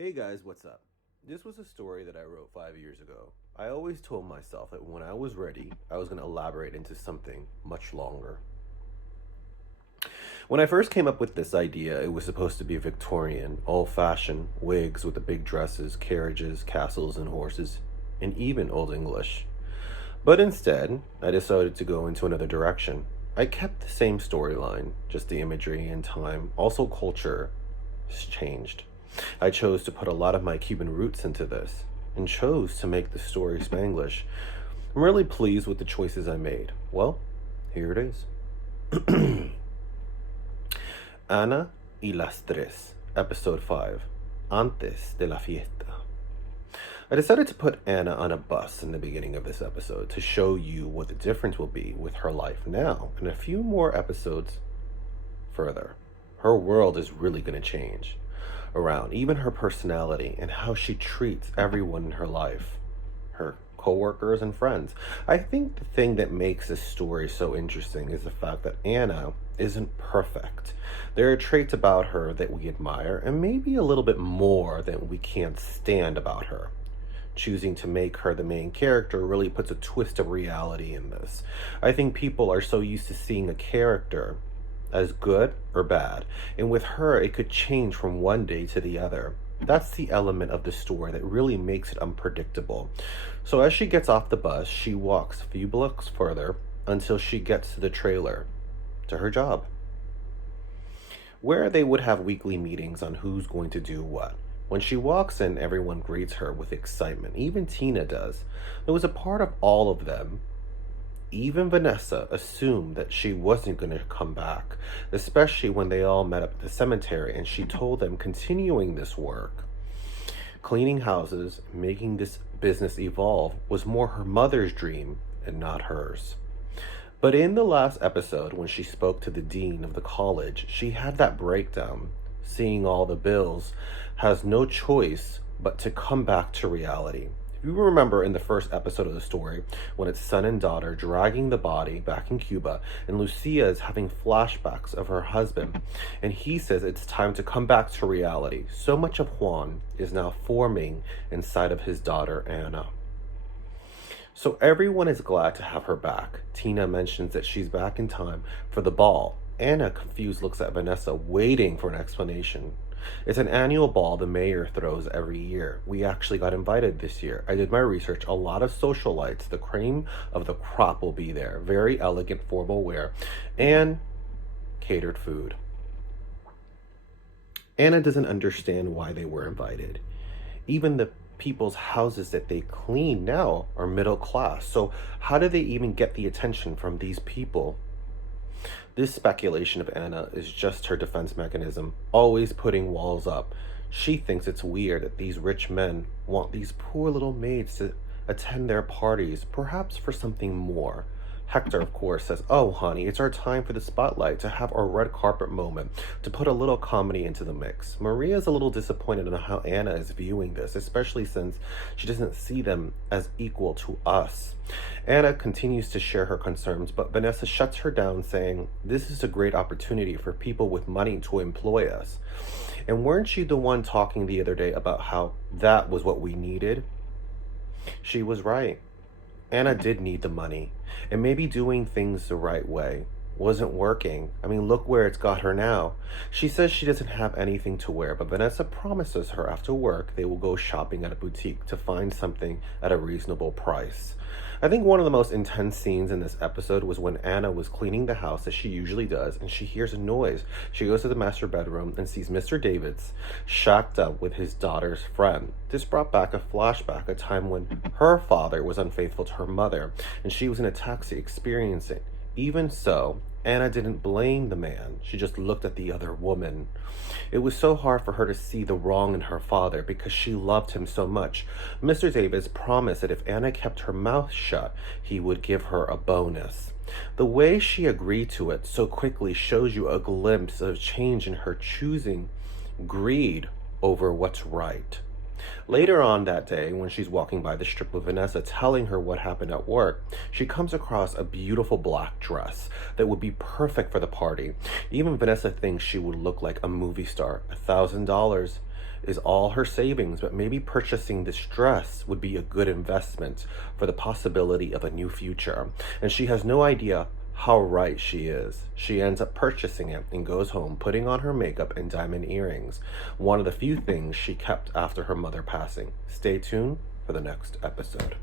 Hey guys, what's up? This was a story that I wrote 5 years ago. I always told myself that when I was ready, I was going to elaborate into something much longer. When I first came up with this idea, it was supposed to be Victorian, old fashioned, wigs with the big dresses, carriages, castles, and horses, and even Old English. But instead, I decided to go into another direction. I kept the same storyline, just the imagery and time, also culture has changed. I chose to put a lot of my Cuban roots into this and chose to make the story Spanglish. I'm really pleased with the choices I made. Well, here it is. Ana y las Tres, Episode 5, Antes de la Fiesta. I decided to put Anna on a bus in the beginning of this episode to show you what the difference will be with her life now and a few more episodes further. Her world is really going to change around, even her personality and how she treats everyone in her life, her coworkers and friends. I think the thing that makes this story so interesting is the fact that Anna isn't perfect. There are traits about her that we admire and maybe a little bit more than we can't stand about her. Choosing to make her the main character really puts a twist of reality in this. I think people are so used to seeing a character as good or bad, and with her it could change from one day to the other. That's the element of the story that really makes it unpredictable. So as she gets off the bus, she walks a few blocks further until she gets to the trailer, to her job, where they would have weekly meetings on who's going to do what. When she walks in, everyone greets her with excitement. Even Tina does. It was a part of all of them. Even Vanessa assumed that she wasn't going to come back, especially when they all met up at the cemetery and she told them continuing this work, cleaning houses, making this business evolve, was more her mother's dream and not hers. But in the last episode, when she spoke to the dean of the college, she had that breakdown. Seeing all the bills, has no choice but to come back to reality. If you remember in the first episode of the story, when it's son and daughter dragging the body back in Cuba, and Lucia is having flashbacks of her husband, and he says it's time to come back to reality. So much of Juan is now forming inside of his daughter, Anna. So everyone is glad to have her back. Tina mentions that she's back in time for the ball. Anna, confused, looks at Vanessa, waiting for an explanation. It's an annual ball the mayor throws every year. We actually got invited this year. I did my research. A lot of socialites. The cream of the crop will be there. Very elegant formal wear and catered food. Anna doesn't understand why they were invited. Even the people's houses that they clean now are middle class. So how do they even get the attention from these people? This speculation of Anna is just her defense mechanism, always putting walls up. She thinks it's weird that these rich men want these poor little maids to attend their parties, perhaps for something more. Hector, of course, says, "Oh, honey, it's our time for the spotlight, to have our red carpet moment, to put a little comedy into the mix." Maria's a little disappointed in how Anna is viewing this, especially since she doesn't see them as equal to us. Anna continues to share her concerns, but Vanessa shuts her down, saying, "This is a great opportunity for people with money to employ us. And weren't you the one talking the other day about how that was what we needed?" She was right. Anna did need the money, and maybe doing things the right way wasn't working. I mean, look where it's got her now. She says she doesn't have anything to wear, but Vanessa promises her after work they will go shopping at a boutique to find something at a reasonable price. I think one of the most intense scenes in this episode was when Anna was cleaning the house as she usually does, and she hears a noise. She goes to the master bedroom and sees Mr. Davids shacked up with his daughter's friend. This brought back a flashback, a time when her father was unfaithful to her mother, and she was in a taxi experiencing it. Even so, Anna didn't blame the man. She just looked at the other woman. It was so hard for her to see the wrong in her father because she loved him so much. Mr. Davis promised that if Anna kept her mouth shut, he would give her a bonus. The way she agreed to it so quickly shows you a glimpse of change in her choosing greed over what's right. Later on that day, when she's walking by the strip with Vanessa telling her what happened at work, she comes across a beautiful black dress that would be perfect for the party. Even Vanessa thinks she would look like a movie star. $1,000 is all her savings, but maybe purchasing this dress would be a good investment for the possibility of a new future. And she has no idea how right she is. She ends up purchasing it and goes home, putting on her makeup and diamond earrings. One of the few things she kept after her mother passing. Stay tuned for the next episode.